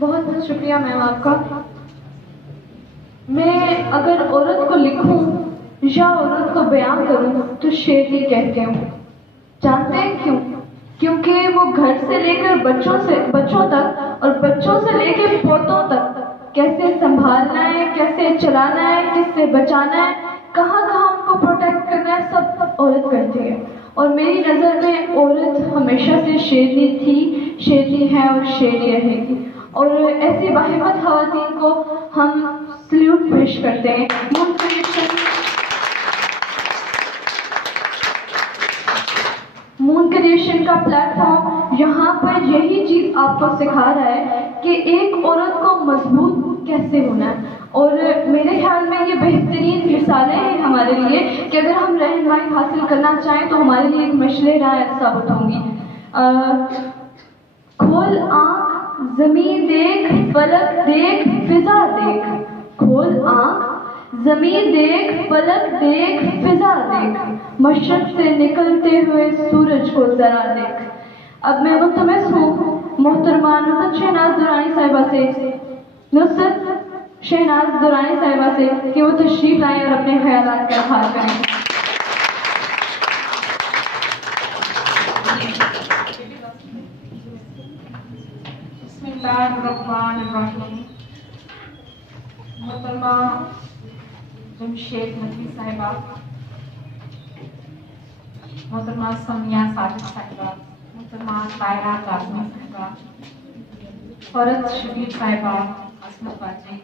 بہت بہت شکریہ میم آپ کا. میں اگر عورت کو لکھوں یا عورت کو بیان کروں تو شیرنی کہتے ہوں. جانتے ہیں کیوں؟ کیونکہ وہ گھر سے لے کر بچوں تک اور بچوں سے لے کے پوتوں تک کیسے سنبھالنا ہے، کیسے چلانا ہے، کس سے بچانا ہے، کہاں کہاں ان کو پروٹیکٹ کرنا ہے، سب عورت کرتی ہے. اور میری نظر میں عورت ہمیشہ سے شیرنی تھی، شیرنی ہے اور شیرنی رہے گی. اور ایسی باہمت خواتین کو ہم سلیوٹ پیش کرتے ہیں. مون کریشن کا پلیٹ فارم یہاں پر یہی چیز آپ کو سکھا رہا ہے کہ ایک عورت کو مضبوط کیسے ہونا ہے. اور میرے خیال میں یہ بہترین مثالیں ہیں ہمارے لیے کہ اگر ہم رہنمائی حاصل کرنا چاہیں تو ہمارے لیے ایک مشعل راہ ثابت ہوں گی. کھول آنکھ زمین دیکھ، فلک دیکھ، فضا دیکھ. کھول آنکھ زمین دیکھ، فلک دیکھ، فضا دیکھ. مشرق سے نکلتے ہوئے سورج کو ذرا دیکھ. اب میں ملتمس ہوں محترمہ نصرت شہناز درانی صاحبہ سے کہ وہ تشریف لائیں اور اپنے خیالات کا اظہار کریں. بسم اللہ الرحمن الرحیم. محترمہ جمشید نقوی صاحبہ، محترمہ سمیہ ساجد صاحبہ، محترمہ طاہرہ کاظمی صاحبہ، فرت شبیر صاحبہ، عصمت باجی،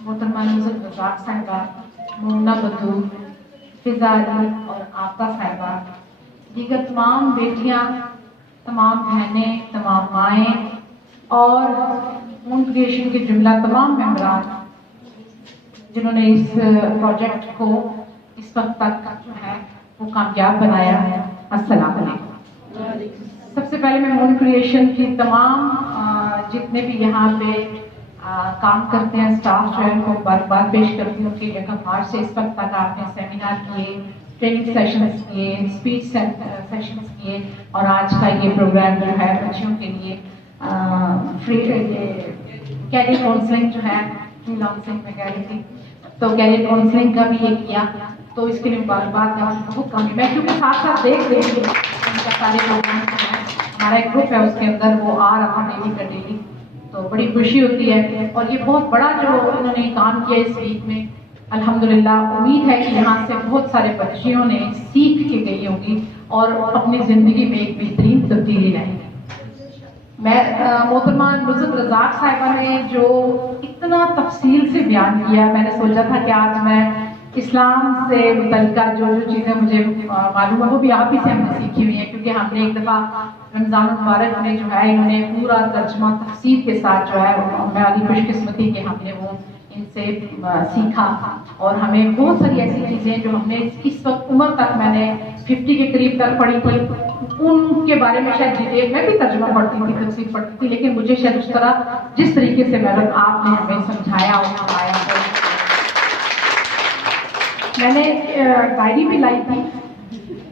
محترمہ نصرت رزاق صاحبہ، مومنہ بدو، فضا علی اور آفا صاحبہ، دیگر تمام بیٹیاں، تمام بہنیں، تمام مائیں اور مون کریشن کے جملہ تمام ممبران جنہوں نے اس پروجیکٹ کو اس وقت تک جو ہے وہ کامیاب بنایا ہے. السلام علیکم. سب سے پہلے میں مون کریشن کی تمام جتنے بھی یہاں پہ کام کرتے ہیں اسٹاف جو ہے ان کو مبارکباد پیش کرتی ہوں کہ 1 مارچ سے اس وقت تک آپ نے سیمینار کیے، ٹریننگ سیشنز کیے، اسپیچ سیشنز کیے اور آج کا یہ پروگرام جو ہے بچیوں کے لیے فری کیریئر کاؤنسلنگ جو ہے فری لانسنگ میں کہہ رہی تھی تو کیریئر کاؤنسلنگ کا بھی یہ کیا تو اس کے لیے مبارکباد کا بہت کم ہے. میں کیونکہ ساتھ ساتھ دیکھ رہی ہوں ان کا سارے پروگرام جو ہے ہمارا ایک گروپ ہے اس کے اندر وہ آ رہا ڈیلی کا ڈیلی تو بڑی خوشی ہوتی ہے. اور یہ بہت بڑا جو انہوں نے کام کیا اس ویک میں الحمدللہ. امید ہے کہ یہاں سے بہت سارے بچیوں نے سیکھ کے گئی ہوں گی اور اپنی زندگی میں ایک بہترین تبدیلی لائیں گی. میں محترمہ نصرت رزاق صاحبہ نے جو اتنا تفصیل سے بیان کیا، میں نے سوچا تھا کہ آج میں اسلام سے متعلقہ جو چیزیں مجھے معلوم ہے وہ بھی آپ ہی سے ہم نے سیکھی ہوئی ہیں کیونکہ ہم نے ایک دفعہ رمضان المبارک میں جو ہے انہوں نے پورا ترجمہ تفسیر کے ساتھ جو ہے میں والی خوش قسمتی کہ ہم نے وہ ان سے سیکھا اور ہمیں بہت ساری ایسی چیزیں جو ہم نے اس وقت عمر تک میں نے 50 کے قریب تک پڑھی تھی ان کے بارے میں شاید ڈیٹیل میں بھی ترجمہ پڑھتی تھی، تفسیر پڑھتی تھی، لیکن مجھے شاید اس طرح جس طریقے سے میڈم آپ نے ہمیں سمجھایا اور سکھایا میں نے ڈائری بھی لائی تھی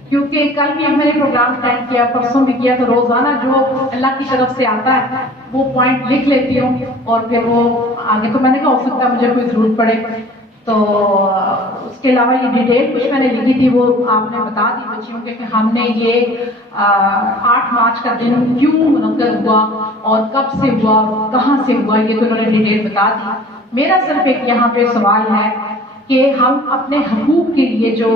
کیونکہ کل بھی ہم نے پروگرام اٹینڈ کیا، پرسوں بھی کیا، تو روزانہ جو اللہ کی طرف سے آتا ہے وہ پوائنٹ لکھ لیتی ہوں اور پھر وہ آگے تو میں نے کہا ہو سکتا ہے مجھے کوئی ضرورت پڑے تو اس کے علاوہ یہ ڈیٹیل کچھ میں نے لکھی تھی وہ آپ نے بتا دی بچیوں کے کہ ہم نے یہ 8 مارچ کا دن کیوں منعقد ہوا اور کب سے ہوا، کہاں سے ہوا، یہ تو انہوں نے ڈیٹیل بتا دی. میرا صرف ایک یہاں پہ سوال ہے کہ ہم اپنے حقوق کے لیے جو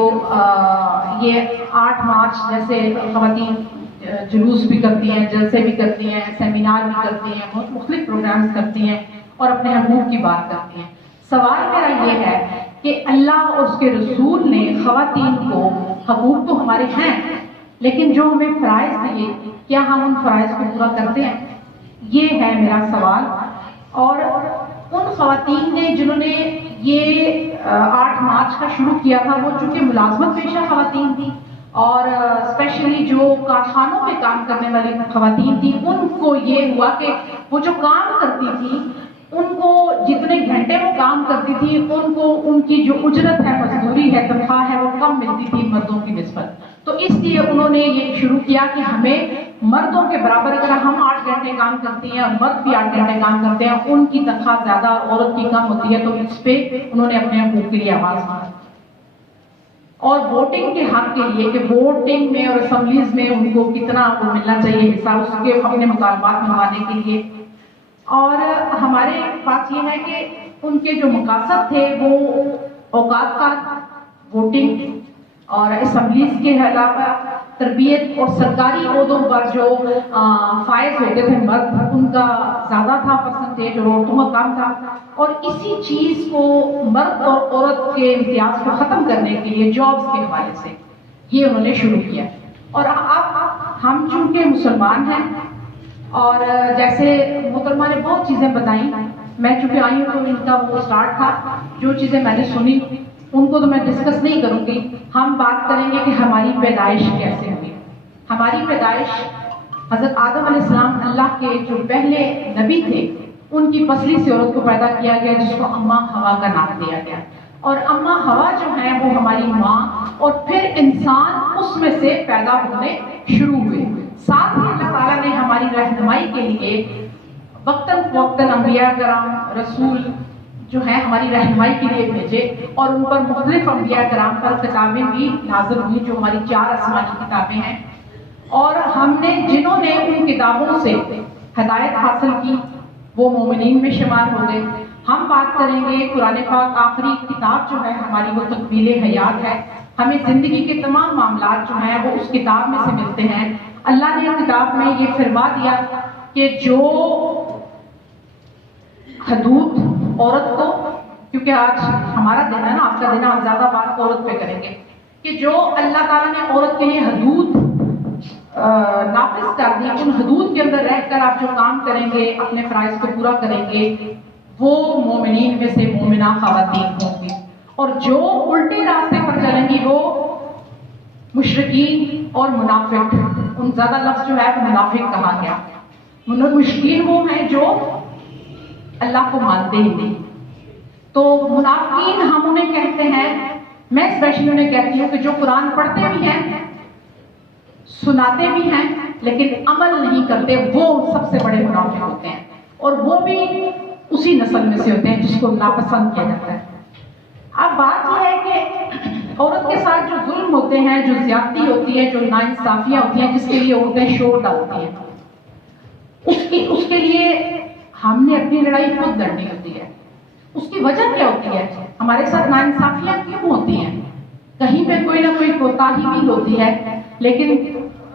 یہ 8 مارچ جیسے خواتین جلوس بھی کرتی ہیں، جلسے بھی کرتی ہیں، سیمینار بھی کرتی ہیں، بہت مختلف پروگرامز کرتی ہیں اور اپنے حقوق کی بات کرتی ہیں. سوال میرا یہ ہے کہ اللہ اور اس کے رسول نے خواتین کو حقوق تو ہمارے ہیں لیکن جو ہمیں فرائض دیے کیا ہم ان فرائض کو پورا کرتے ہیں؟ یہ ہے میرا سوال. اور ان خواتین نے جنہوں نے یہ 8 مارچ کا شروع کیا تھا وہ چونکہ ملازمت پیشہ خواتین تھی اور اسپیشلی جو کارخانوں میں کام کرنے والی خواتین تھیں ان کو یہ ہوا کہ وہ جو کام کرتی تھی ان کو جتنے گھنٹے وہ کام کرتی تھی ان کو ان کی جو اجرت ہے، مزدوری ہے، تنخواہ ہے وہ کم ملتی تھی مردوں کی نسبت. تو اس لیے انہوں نے یہ شروع کیا کہ ہمیں مردوں کے برابر اگر ہم 8 گھنٹے کام کرتی ہیں اور مرد بھی 8 گھنٹے کام کرتے ہیں، ان کی تنخواہ زیادہ عورت کی کم ہوتی ہے، تو اس پہ انہوں نے اپنے حقوق کے لیے آواز ماری اور ووٹنگ کے حق کے لیے کہ ووٹنگ میں اور اسمبلیز میں ان کو کتنا وہ ملنا چاہیے حصہ، اس کے اپنے مطالبات منوانے کے لیے. اور ہمارے پاس یہ ہے کہ ان کے جو مقاصد تھے وہ اوقات کا ووٹنگ اور اسمبلیز کے علاوہ تربیت اور سرکاری عہدوں پر جو فائز ہوتے تھے مرد، ان کا زیادہ تھا پرسنٹیج اور عورتوں کا کم تھا. اور اسی چیز کو مرد اور عورت کے امتیاز کو ختم کرنے کے لیے جابس کے حوالے سے یہ انہوں نے شروع کیا. اور اب ہم چونکہ مسلمان ہیں اور جیسے محترمہ نے بہت چیزیں بتائیں، میں چونکہ آئی ہوں تو ان کا وہ سٹارٹ تھا، جو چیزیں میں نے سنی ان کو تو میں ڈسکس نہیں کروں گی. ہم بات کریں گے کہ ہماری پیدائش کیسے ہوئی. ہماری پیدائش حضرت آدم علیہ السلام اللہ کے جو پہلے نبی تھے ان کی پسلی سے عورت کو پیدا کیا گیا، جس کو اماں ہوا کا نام دیا گیا. اور اماں ہوا جو ہے وہ ہماری ماں، اور پھر انسان اس میں سے پیدا ہونے شروع ہوئے. ساتھ ہی اللہ تعالیٰ نے ہماری رہنمائی کے لیے وقتاً فوقتاً انبیاء کرام رسول جو ہیں ہماری رہنمائی کے لیے بھیجے، اور ان پر مختلف انبیاء کرام پر کتابیں بھی نازل ہوئی جو ہماری 4 آسمانی کتابیں ہیں. اور ہم نے جنہوں نے ان کتابوں سے ہدایت حاصل کی وہ مومنین میں شمار ہو گئے. ہم بات کریں گے قرآن پاک آخری کتاب جو ہے ہماری وہ تکمیل حیات ہے. ہمیں زندگی کے تمام معاملات جو ہیں وہ اس کتاب میں سے ملتے ہیں. اللہ نے کتاب میں یہ فرما دیا کہ جو حدود عورت کو، کیونکہ آج ہمارا دن ہے نا، آپ کا دن ہے، ہم زیادہ بات عورت پہ کریں گے، کہ جو اللہ تعالیٰ نے عورت کے لیے حدود نافذ کر دی، ان حدود کے اندر رہ کر آپ جو کام کریں گے، اپنے فرائض کو پورا کریں گے، وہ مومنین میں سے مومنہ خواتین ہوں گی. اور جو الٹے راستے پر چلیں گی وہ مشرکین اور منافق، ان زیادہ لفظ جو ہے منافق کہا گیا. مشرکین وہ ہیں جو اللہ کو مانتے ہی نہیں. تو منافقین ہم انہیں کہتے ہیں، میں اسپیشلی انہیں کہتی ہوں کہ جو قرآن پڑھتے بھی ہیں، سناتے بھی ہیں، لیکن عمل نہیں کرتے، وہ سب سے بڑے منافق ہوتے ہیں. اور وہ بھی اسی نسل میں سے ہوتے ہیں جس کو ناپسند کیا جاتا ہے. اب بات یہ ہے کہ عورت کے ساتھ جو ظلم ہوتے ہیں، جو زیادتی ہوتی ہے، جو ناانصافیاں ہوتی ہیں، جس کے لیے عورتیں شور ڈالتی ہیں، اس کے لیے ہم نے اپنی لڑائی خود لڑنی ہوتی ہے. اس کی وجہ کیا ہوتی ہے؟ ہمارے ساتھ ناانصافیاں کیوں ہوتی ہیں؟ کہیں پہ کوئی نہ کوئی کوتاہی بھی ہوتی ہے، لیکن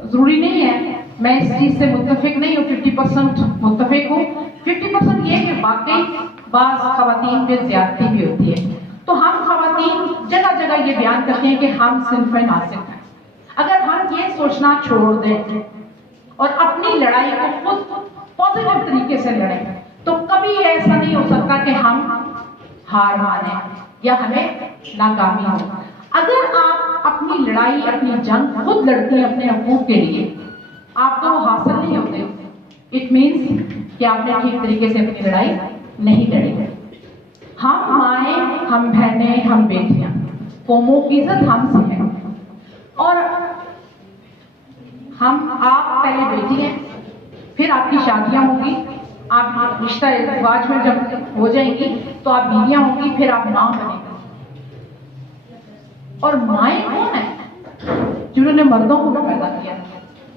ضروری نہیں ہے. میں اس چیز سے متفق نہیں ہوں، 50% متفق ہوں. 50% یہ کہ واقعی بعض خواتین پہ زیادتی بھی ہوتی ہے. تو ہم خواتین جگہ جگہ یہ بیان کرتے ہیں کہ ہم صنف ناسک ہیں. اگر ہم یہ سوچنا چھوڑ دیں اور اپنی لڑائی کو خود پازیٹیو طریقے سے لڑیں تو کبھی ایسا نہیں ہو سکتا کہ ہم ہار مانیں یا ہمیں ناکامی ہو. اگر آپ اپنی لڑائی، اپنی جنگ خود لڑتی ہیں اپنے حقوق کے لیے، آپ کو وہ حاصل نہیں ہوتے، اٹ مینس کہ آپ نے ٹھیک طریقے سے اپنی لڑائی نہیں لڑی. ہم مائیں، ہم بہنیں، ہم بیٹیاں، قوموں کی عزت ہم سے ہے. اور آپ پہلے بیٹی ہیں، پھر آپ کی شادیاں ہوں گی، آپ رشتہ ازدواج میں جب ہو جائیں گی تو آپ بیویاں ہوں گی، پھر آپ ماں بنیں گی. اور مائیں کون ہیں؟ جنہوں نے مردوں کو پیدا کیا،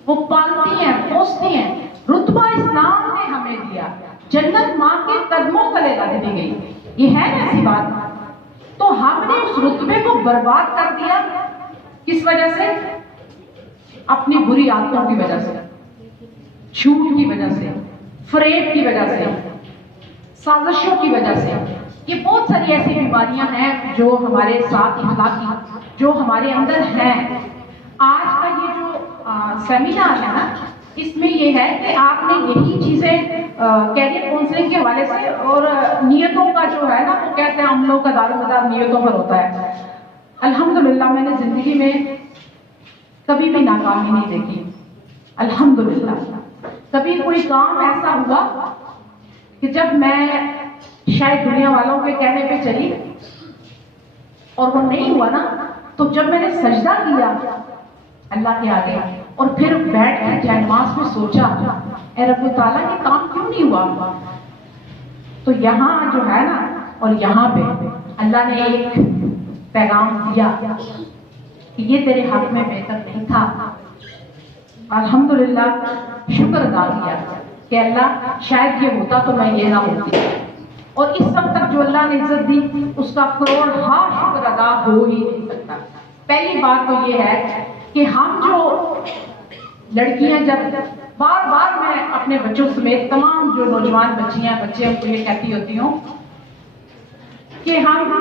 وہ پالتی ہیں، پوستی ہیں. رتبہ اسلام نے ہمیں دیا، جنت ماں کے قدموں تلے رکھ دی گئی. یہ ہے نا ایسی بات؟ تو ہم نے اس رتبے کو برباد کر دیا. کس وجہ سے؟ اپنی بری عادتوں کی وجہ سے، جھوٹ کی وجہ سے، فریب کی وجہ سے، سازشوں کی وجہ سے. یہ بہت ساری ایسی بیماریاں ہیں جو ہمارے ساتھ اخلاقی، جو ہمارے اندر ہیں. آج کا یہ جو سیمینار ہے نا، اس میں یہ ہے کہ آپ نے یہی چیزیں کیریئر کاؤنسلنگ کے حوالے سے، اور نیتوں کا جو ہے نا، وہ کہتے ہیں ہم لوگ کا دار و مدار نیتوں پر ہوتا ہے. الحمدللہ میں نے زندگی میں کبھی بھی ناکامی نہیں دیکھی. الحمدللہ کبھی کوئی کام ایسا ہوا کہ جب میں شاید دنیا والوں کے کہنے پہ چلی اور وہ نہیں ہوا نا، تو جب میں نے سجدہ کیا اللہ کے آگے اور پھر بیٹھ کر جائنماز میں سوچا اے رب تعالیٰ یہ کام کیوں نہیں ہوا. تو یہاں جو ہے نا اور یہاں پہ اللہ نے ایک پیغام دیا کہ یہ تیرے حق میں بہتر نہیں تھا. الحمدللہ شکر ادا کیا کہ اللہ شاید یہ ہوتا تو میں یہ نہ ہوتی. اور اس سب تک جو اللہ نے عزت دی اس کا کروڑ شکر ادا ہو ہی نہیں سکتا. پہلی بات تو یہ ہے کہ ہم جو لڑکیاں جب بار بار میں اپنے بچوں سمیت تمام جو نوجوان بچیاں بچے کو یہ کہتی ہوتی ہوں کہ ہم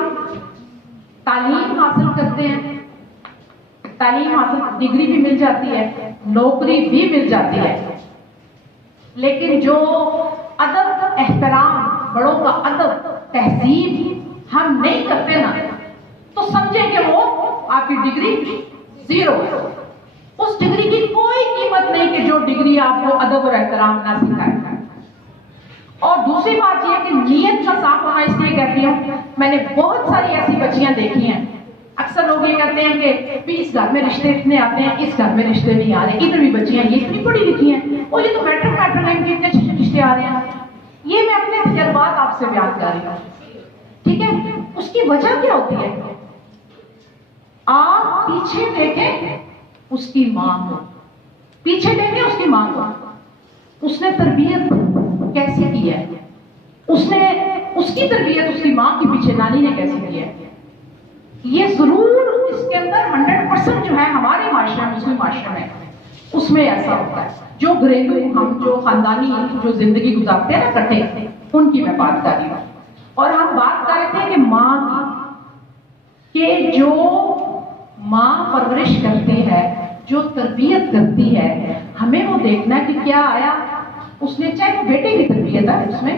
تعلیم حاصل کرتے ہیں, تعلیم حاصل ڈگری بھی مل جاتی ہے, نوکری بھی مل جاتی ہے, لیکن جو ادب احترام بڑوں کا ادب تہذیب ہم نہیں کرتے نا تو سمجھیں کہ وہ آپ کی ڈگری زیرو ہے. اس ڈگری کی کوئی قیمت نہیں کہ جو ڈگری آپ کو ادب اور احترام نہ سکھائے. اور دوسری بات یہ کہ نیت کا صاف ہونا, اس لیے کہتی ہوں میں نے بہت ساری ایسی بچیاں دیکھی ہیں. اکثر لوگ یہ کہتے ہیں کہ اس گھر میں رشتے اتنے آتے ہیں, اس گھر میں رشتے نہیں آ رہے, ادھر بھی بچیاں یہ اتنی پڑھی لکھی ہیں اور یہ تو میٹرک میں ان کے اتنے اچھے رشتے آ رہے ہیں. یہ میں اپنے تجربات آپ سے بیان کر رہی ہوں, ٹھیک ہے. اس کی وجہ کیا ہوتی ہے؟ آپ پیچھے دیکھیں اس کی ماں کو, پیچھے دیکھیں اس کی ماں کو, اس نے تربیت کیسی کی ہے, اس کی تربیت اس کی ماں کے پیچھے نانی نے کیسی کی ہے. یہ ضرور اس کے اندر 100% جو ہے ہمارے معاشرے میں, مسلم معاشرے میں اس میں ایسا ہوتا ہے. جو گھریلو ہم جو خاندانی جو زندگی گزارتے ہیں نا کٹھے, ان کی میں بات کر رہی ہوں. اور ہم بات کر رہے تھے کہ ماں کی, کہ جو ماں پرورش کرتی ہے, جو تربیت کرتی ہے, ہمیں وہ دیکھنا ہے کہ کیا آیا اس نے, چاہے وہ بیٹے کی تربیت ہے اس میں,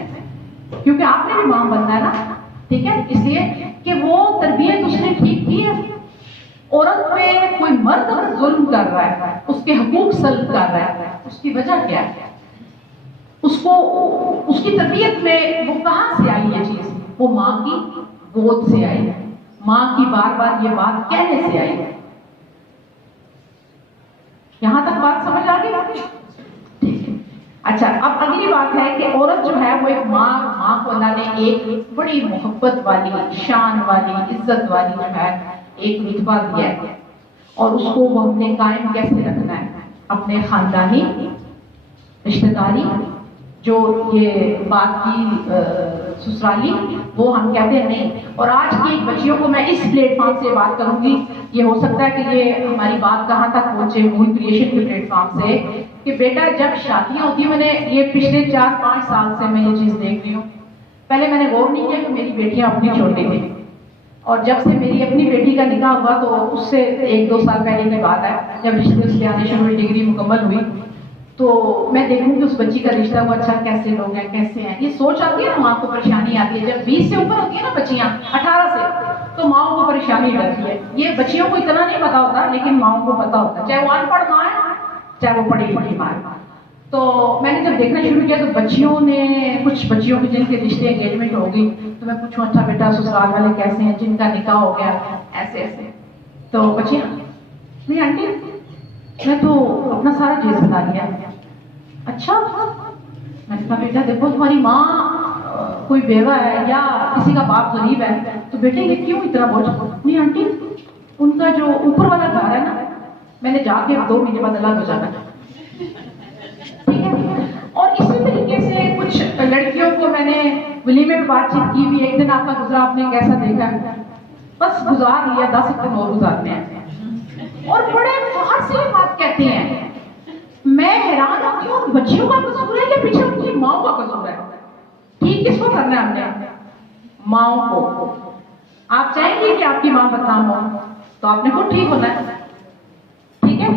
کیونکہ آپ نے بھی ماں بننا ہے نا, ٹھیک ہے. اس لیے کہ وہ تربیت اس نے ٹھیک کی ہے. عورت پہ کوئی مرد اگر ظلم کر رہا ہے, اس کے حقوق سلب کر رہا ہے, اس کی وجہ کیا ہے؟ اس کو اس کی تربیت میں وہ کہاں سے آئی یہ چیز؟ وہ ماں کی گود سے آئی ہے, ماں کی بار بار یہ بات کہنے سے آئی ہے. یہاں تک بات سمجھ آ گئی؟ ٹھیک ہے. اچھا, اب اگلی بات ہے کہ عورت جو ہے وہ ایک ماں کو اللہ نے ایک بڑی محبت والی, شان والی, عزت والی جو ہے ایک رتبہ دیا ہے, اور اس کو وہ اپنے قائم کیسے رکھنا ہے؟ اپنے خاندانی رشتہ داری جو یہ بات کی سسرالی, وہ ہم کہتے ہیں نہیں. اور آج کی بچیوں کو میں اس پلیٹ فارم سے بات کروں گی, یہ ہو سکتا ہے کہ یہ ہماری بات کہاں تک پہنچے مووی کریشن کے پلیٹ فارم سے, کہ بیٹا جب شادیاں ہوتی ہیں, میں نے یہ پچھلے 4-5 سال سے میں یہ چیز دیکھ رہی ہوں. پہلے میں نے غور نہیں کیا کہ میری بیٹیاں اپنی چھوٹی تھیں, اور جب سے میری اپنی بیٹی کا نکاح ہوا تو اس سے 1-2 سال پہلے کی بات ہے, جب رشتے اس کے آنے شروع ہوئی, ڈگری مکمل ہوئی, تو میں دیکھوں کہ اس بچی کا رشتہ ہوا, اچھا کیسے لوگ ہیں, کیسے ہیں. یہ سوچ آتی ہے نا, ماں کو پریشانی آتی ہے. جب 20 سے اوپر ہوتی ہے نا بچیاں, 18 سے, تو ماؤں کو پریشانی رہتی ہے. یہ بچیوں کو اتنا نہیں پتا ہوتا, لیکن ماؤں کو پتا ہوتا ہے, چاہے وہ ان پڑھ ماں ہے چاہے وہ پڑھی لکھی ماں ہے. تو میں نے جب دیکھنا شروع کیا تو بچیوں نے, کچھ بچیوں کے جن کے رشتے انگیجمنٹ ہو گئی, تو میں پوچھوں اچھا بیٹا سسرال والے کیسے ہیں, جن کا نکاح ہو گیا ایسے ایسے, تو بچیاں نہیں آنٹی میں تو اپنا سارا چیز بتا لیا. اچھا, میں نے کہا بیٹا دیکھو تمہاری ماں کوئی بیوہ ہے یا کسی کا باپ غریب ہے, تو بیٹے یہ کیوں اتنا بوجھ؟ نہیں آنٹی ان کا جو اوپر والا گھر ہے نا, میں نے جا کے 2 مہینے بعد الگ ہو جانا. ٹھیک ہے. اور اسی طریقے سے کچھ لڑکیوں کو میں نے ولیمے میں بات چیت کی بھی, ایک دن آپ کا گزرا, آپ نے کیسا دیکھا؟ بس گزار لیا, 10 دن اور گزارنے ہیں, اور بڑے فخر سے یہ بات کہتے ہیں. میں حیران ہوتی ہوں, بچیوں کا قصور ہے یا پیچھے ان کی ماؤں کا قصور ہے؟ ٹھیک کس کو کرنا ہے ہم نے؟ ماؤں کو. آپ چاہیں گے کہ آپ کی ماں بدنام ہو تو آپ نے خود ٹھیک ہونا ہے, ٹھیک ہے.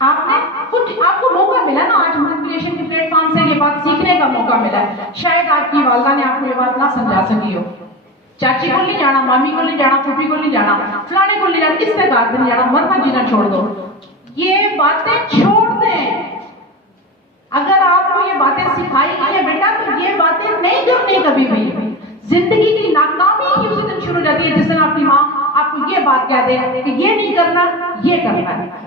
آپ نے خود, آپ کو موقع ملا نا آج موٹیویشن کے پلیٹ فارم سے یہ بات سیکھنے کا موقع ملا ہے. شاید آپ کی والدہ نے آپ کو یہ بات نہ سمجھا سکی ہو, چاچی کو نہیں جانا, مامی کو نہیں جانا, پھوپھی کو نہیں جانا, فلانے کو نہیں جانا, کس سے کہا نہیں جانا, مرنا جینا چھوڑ دو. یہ باتیں چھوڑ دیں. اگر آپ کو یہ باتیں سکھائی گئی ہیں بیٹا تو یہ باتیں نہیں کرنی کبھی بھی. زندگی کی ناکامی ہی اسی دن شروع ہو جاتی ہے جس دن آپ کی ماں آپ کو یہ بات کہہ دے کہ یہ نہیں کرنا, یہ کرنا ہے.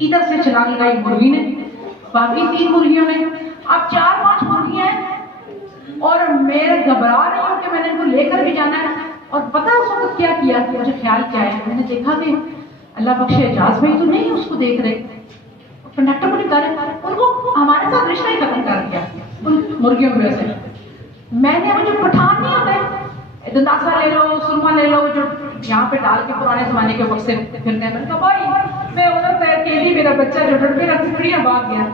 ادھر سے چلا کے گئی مرغی نے، باقی 3 مرغیوں نے، اب 4-5 مرغیاں ہیں اور میں گھبرا رہی ہوں کہ میں نے ان کو لے کر بھی جانا ہے. اور پتہ اس وقت کیا کیا، مجھے خیال کیا ہے، میں نے دیکھا کہ اللہ بخشے اعجاز بھائی تو نہیں اس کو دیکھ رہے، کنڈکٹر کو نہیں کر رہے، ان کو ہمارے ساتھ رشتہ ہی ختم کر دیا ان مرغیوں کی وجہ سے. میں نے جو پٹھان نہیں ہوتے دنداسا لے لو، سرما لے لو، جو یہاں پہ ڈال کے پرانے زمانے کے وقت سے پھرتے ہیں، میں نے کہا بھائی میں ادھر پہ اکیلی، میرا بچہ جو میرا ٹکڑیاں بھاگ گیا.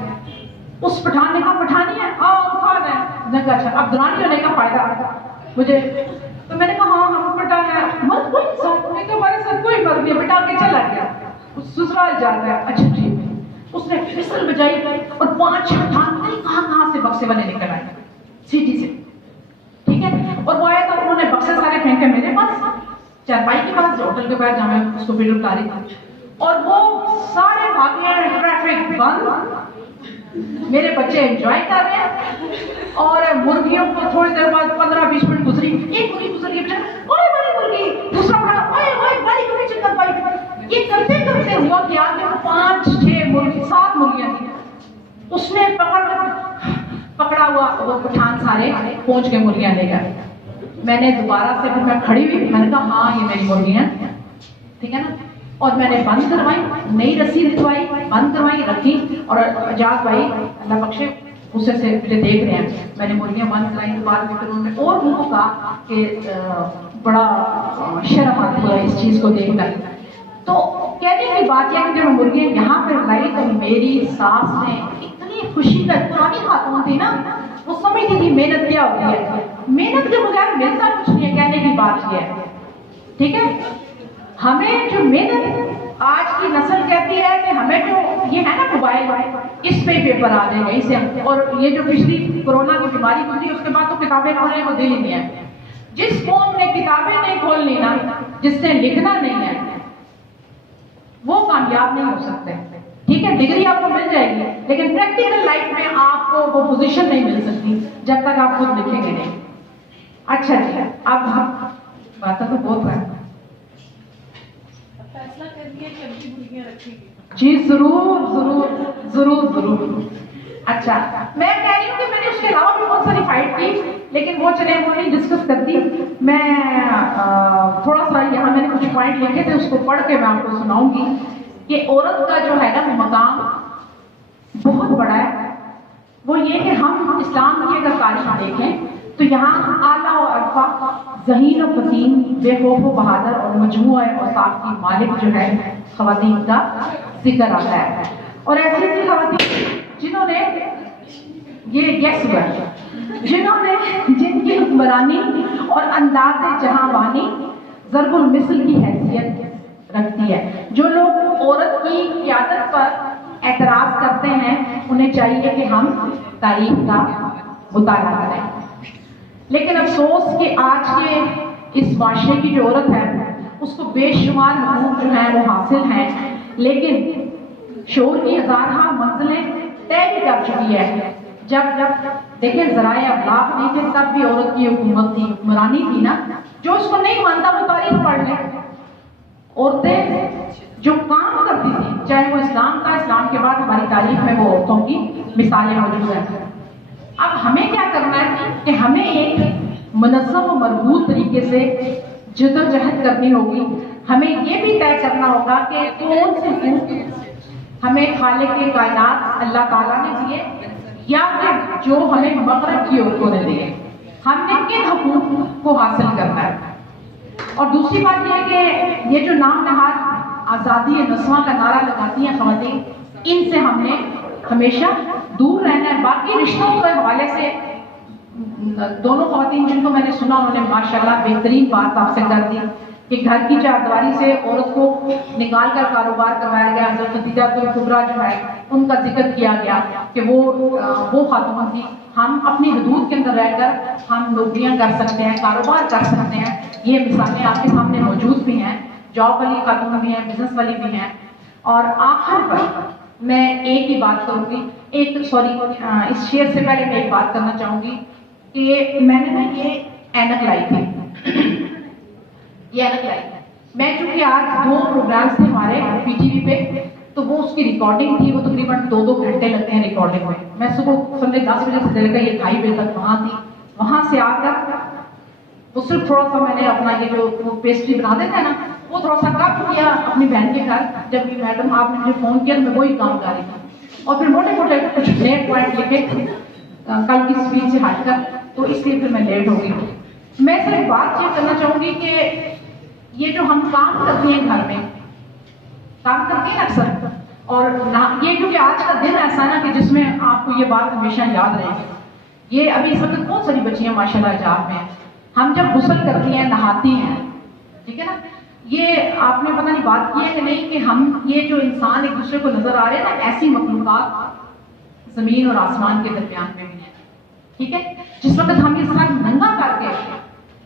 اس پٹھان نے کہا پٹھانی ہے، آؤ پٹھان ہے. میں نے کہا اچھا اب درانی ہونے کا فائدہ مجھے، تو میں نے کہا ہاں ہم پٹھان ہے، مت کوئی ساتھ میں کہ ہمارے ساتھ کوئی مرد نہیں، پٹھا کے چلا گیا سسرال جاتا ہے. اچھا ٹھیک. اس نے فسل بجائی اور 5-6 پٹھان نہیں کہاں سے بکسے والے نکل آئے سیٹی سے، ٹھیک ہے. اور وہ آیا تو انہوں نے بکسے سارے پھینکے میرے پاس، چارپائی کے پاس، جو ہوٹل کے پاس جہاں میں اس کو فیڈر لا رہی تھی، اور وہ سارے بھاگے ہیں، ٹریفک بند، میرے بچے انجوائے کر رہے ہیں. اور مرغیوں کو تھوڑی دیر بعد 15-20 منٹ گزری، ایک مرغی گزر گئی، اوئے بڑی مرغی، دوسرا بڑا، اوئے اوئے گاڑی کے پیچھے کر پائی. یہ کرتے کرتے ہوا کہ آگے 5-6 مرغی، 7 مرغیاں تھیں. اس نے پکڑا ہوا وہ پٹھان سارے پہنچ کے مرغیاں لے گئے. میں نے دوبارہ سے پھر میں کھڑی ہوئی، میں نے کہا ہاں یہ میری مرغیاں، ٹھیک ہے نا. اور میں نے بند کروائی، نئی رسی لکھوائی، بند کروائی، رکھی. اور اعجاز بھائی اللہ بخشے غصے سے مجھے دیکھ رہے ہیں، میں نے مرغیاں بند کرائی. تو بعد میں پھر انہوں نے اور ان کو کہا کہ بڑا شرم آتی ہے اس چیز کو دیکھ کر. تو کہنے کی بات یہ کہ جب مرغیاں یہاں پہ لائی تو میری ساس نے اتنی خوشی کا، پرانی خاتون تھی نا، وہ سمجھتی تھی محنت کیا ہوتی ہے، محنت کے بغیر ملتا کچھ نہیں ہے. کہنے کی بات یہ ہے، ٹھیک ہے. ہمیں جو محنت آج کی نسل کہتی ہے کہ ہمیں جو یہ ہے نا موبائل، اس پہ پیپر آ جائے گا اس سے، اور یہ جو پچھلی کورونا کی بیماری گزری اس کے بعد تو کتابیں کھولنے کو دل ہی نہیں ہے. جس قوم نے کتابیں نہیں کھولنی نا، جس نے لکھنا نہیں ہے، وہ کامیاب نہیں ہو سکتے. ٹھیک ہے، ڈگری آپ کو مل جائے گی لیکن پریکٹیکل لائف میں آپ کو وہ پوزیشن نہیں مل سکتی جب تک آپ خود لکھیں گے نہیں. اچھا جی، اب ہم باتیں تو بہت ہیں. فیصلہ کر دیا کہ اب کی مرغیاں رکھیں گے. جی ضرور ضرور ضرور ضرور. اچھا میں کہہ رہی ہوں کہ میں نے اس کے علاوہ بھی بہت ساری فائٹ کی، لیکن وہ چلے وہ نہیں ڈسکس کرتی. میں تھوڑا سا یہاں میں نے کچھ پوائنٹ لکھے تھے، اس کو پڑھ کے میں آپ کو سناؤں گی کہ عورت کا جو ہے نا مقام بہت بڑا ہے. وہ یہ کہ ہم اسلام کی اگر تاریخ دیکھیں تو یہاں اعلیٰ و ارفع، ذہین و فتیم، بے خوف و بہادر اور مجموعہ اوصاف کی مالک جو ہے خواتین کا ذکر آتا ہے. اور ایسی ایسی خواتین جنہوں نے یہ یس ہوا، جنہوں نے جن کی حکمرانی اور انداز جہاں ضرب المثل کی حیثیت رکھتی ہے. جو لوگ عورت کی قیادت پر اعتراض کرتے ہیں انہیں چاہیے کہ ہم تاریخ کا مطالعہ کریں. لیکن افسوس کہ آج کے اس معاشرے کی جو عورت ہے اس کو بے شمار حقوق جو ہیں وہ حاصل ہیں، لیکن شعور کی ہزارہ منزلیں طے بھی کر چکی ہے. جب دیکھیں ذرائع ابلاغ نہیں تھے تب بھی عورت کی حکومت تھی، حکمرانی تھی نا. جو اس کو نہیں مانتا وہ تاریخ پڑھ لیں. عورتیں جو کام کرتی تھیں چاہے وہ اسلام کا، اسلام کے بعد ہماری تاریخ میں وہ عورتوں کی مثالیں موجود ہیں. اب ہمیں کیا کرنا ہے کہ ہمیں ایک منظم و مربوط طریقے سے جدوجہد کرنی ہوگی. ہمیں یہ بھی طے کرنا ہوگا کہ کون سے حقوق ہمیں خالق کے کائنات اللہ تعالیٰ نے دیے یا پھر جو ہمیں مغرب کی عورتوں نے دیے، ہم نے کن حقوق کو حاصل کرنا ہے. اور دوسری بات یہ کہ یہ جو نام نہاد آزادی نسواں کا نعرہ لگاتی ہیں خواتین، ان سے ہم نے ہمیشہ دور رہنا ہے. باقی رشتوں کے حوالے سے دونوں خواتین جن کو میں نے سنا انہوں نے ماشاءاللہ بہترین بات آپ سے کر دی کہ گھر کی چاردیواری سے عورت کو نکال کر کاروبار کروایا گیا. حضرت خدیجہ کبریٰ جو ہے ان کا ذکر کیا گیا کہ وہ خاتون تھی. ہم اپنی حدود کے اندر رہ کر ہم نوکریاں کر سکتے ہیں، کاروبار کر سکتے ہیں. یہ مثالیں آپ کے سامنے موجود بھی ہیں، جاب والی خاتون بھی ہیں، بزنس والی بھی ہیں. اور آخر پر میں ایک ہی بات کروں گی، اس شعر سے پہلے میں ایک بات کرنا چاہوں گی کہ میں نے نا یہ اینک لائی تھی، یہ اینک لائی تھی میں چونکہ آج 2 پروگرامز تھے ہمارے پی ٹی وی پہ. تو وہ اس کی ریکارڈنگ تھی، وہ تقریباً 2 گھنٹے لگتے ہیں ریکارڈنگ میں. میں صبح سمجھے 10 بجے سے لے کر یہ 2:30 بجے تک وہاں تھی. وہاں سے آ کر وہ صرف تھوڑا سا میں نے اپنا یہ جو پیسٹری بنا دیتے ہیں نا وہ تھوڑا سا کام کیا اپنی بہن کے گھر. جب کہ میڈم آپ نے مجھے فون کیا میں وہی کام کر رہی تھی، اور پھر موٹے موٹے کچھ نئے پوائنٹ لکھے کل کی اسپیچ سے ہٹ کر، تو اس لیے پھر میں لیٹ ہو گئی. میں صرف بات یہ کرنا چاہوں گی کہ یہ جو ہم کام کرتے ہیں گھر میں کام کرتے ہیں اکثر، اور یہ کیونکہ آج کا دن ایسا ہے نا کہ جس میں آپ کو یہ بات ہمیشہ یاد رہے گی. یہ ابھی اس وقت بہت ساری بچیاں ماشاء اللہ حجاب میں ہیں. ہم جب غسل کرتی ہیں نہاتی ہیں، ٹھیک ہے نا، یہ آپ نے پتہ نہیں بات کی ہے کہ نہیں کہ ہم یہ جو انسان ایک دوسرے کو نظر آ رہے ہیں نا، ایسی مخلوقات زمین اور آسمان کے درمیان میں بھی ہیں. ٹھیک ہے، جس وقت ہم یہ سب ننگا کر کے،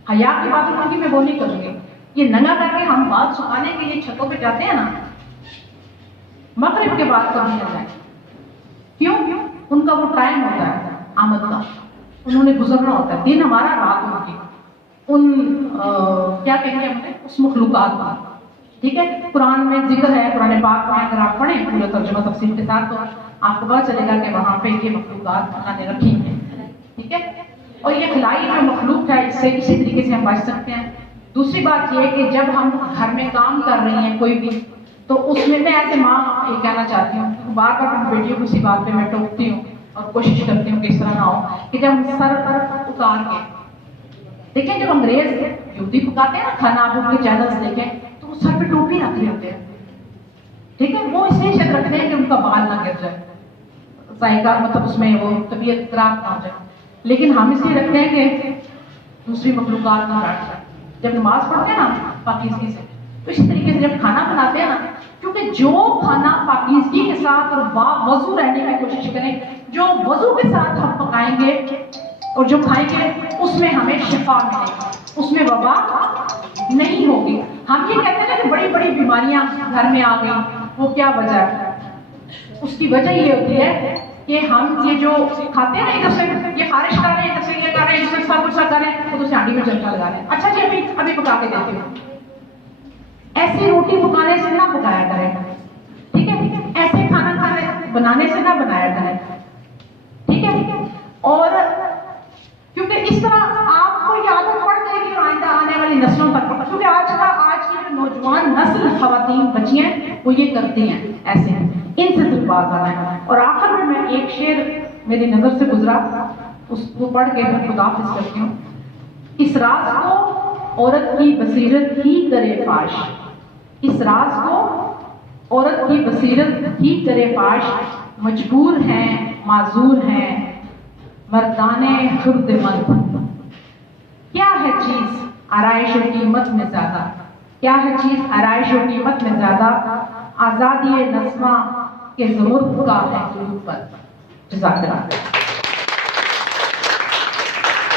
حیا کی بات کروں گی میں وہ نہیں کروں گی، یہ ننگا کر کے ہم بات سکھانے کے لیے چھتوں پہ جاتے ہیں نا، مغرب کے بعد کبھی نہ جائیں. کیوں؟ ان کا وہ ٹائم ہوتا ہے آمد کا، انہوں نے گزرنا ہوتا ہے. دن ہمارا رات ان کی، ان کیا کہیں گے ہمیں اس مخلوقات کا. ٹھیک ہے، قرآن میں ذکر ہے، قرآن پاک میں اگر آپ پڑھیں پورا ترجمہ تفسیر کے ساتھ تو آپ کو پتہ چلے گا کہ وہاں پہ یہ مخلوقات اللہ نے رکھی ہیں. ٹھیک ہے، اور یہ خلائی جو مخلوق ہے اس سے اسی طریقے سے ہم بچ سکتے ہیں. دوسری بات یہ ہے کہ جب ہم گھر میں کام کر رہی ہیں کوئی بھی، تو اس میں ایسے ماں یہ کہنا چاہتی ہوں، بار بار اپنی بیٹیوں کو اسی بات پہ میں ٹوکتی ہوں اور کوشش کرتی ہوں کہ اس طرح نہ ہو کہ جب ہم سر پر اتار کے دیکھیں، جب انگریز یہودی پکاتے ہیں نا کھانا، آپ ان کے چینلز دیکھیں تو وہ سر پہ ٹوپی رکھ رہے ہوتے ہیں. ٹھیک ہے، وہ اس لیے شاید رکھتے ہیں کہ ان کا بال نہ گر جائے، ذائقہ مطلب اس میں وہ طبیعت خراب نہ ہو جائے. لیکن ہم اس لیے رکھتے ہیں کہ دوسری مخلوقات نہ بیٹھ جائے. جب نماز پڑھتے ہیں نا پاکیزگی سے، تو اسی طریقے سے جب کھانا بناتے ہیں نا، کیونکہ جو کھانا پاکیزگی کے ساتھ اور باوضو رہنے کی کوشش کریں، جو وضو کے ساتھ ہم پکائیں گے اور جو کھائیں گے اس میں ہمیں شفا ملے گی، اس میں وبا نہیں ہوگی. ہم یہ کہتے ہیں نا کہ بڑی بڑی بیماریاں گھر میں آ گئی، وہ کیا وجہ ہے؟ اس کی وجہ یہ ہوتی ہے کہ ہم یہ جو کھاتے ہیں نا، ادھر سے یہ خارش کر رہے ہیں، ادھر سے یہ کر رہے ہیں، ادھر سے سب کچھ کر رہے ہیں، ادھر سے ہانڈی میں چمچا لگا رہے ہیں. اچھا جی ابھی پکا کے دیتے ہوں. ایسی روٹی پکانے سے نہ پکایا کریں. ٹھیک ہے، ایسے کھانا بنانے سے نہ بنایا کریں. ٹھیک ہے، اور کیونکہ اس طرح آپ کو یہ عادت پڑ جائے گی آئندہ آنے والی نسلوں تک. کیونکہ آج کی جو نوجوان نسل خواتین بچیاں وہ یہ کرتی ہیں، ایسے ان سے دل باز آنا ہے. اور آخر میں ایک شعر میری نظر سے گزرا، اس کو پڑھ کے میں خدا حافظ کرتی ہوں. اس راز کو عورت کی بصیرت ہی کرے فاش، اس راز کو عورت کی بصیرت ہی کرے فاش، مجبور ہیں معذور ہیں مردانے خرد مند. کیا ہے چیز آرائش و قیمت میں زیادہ، کیا ہے چیز آرائش و قیمت میں زیادہ، آزادی نسمہ کے زمرد کا ہے قلوب پر. جزاک اللہ.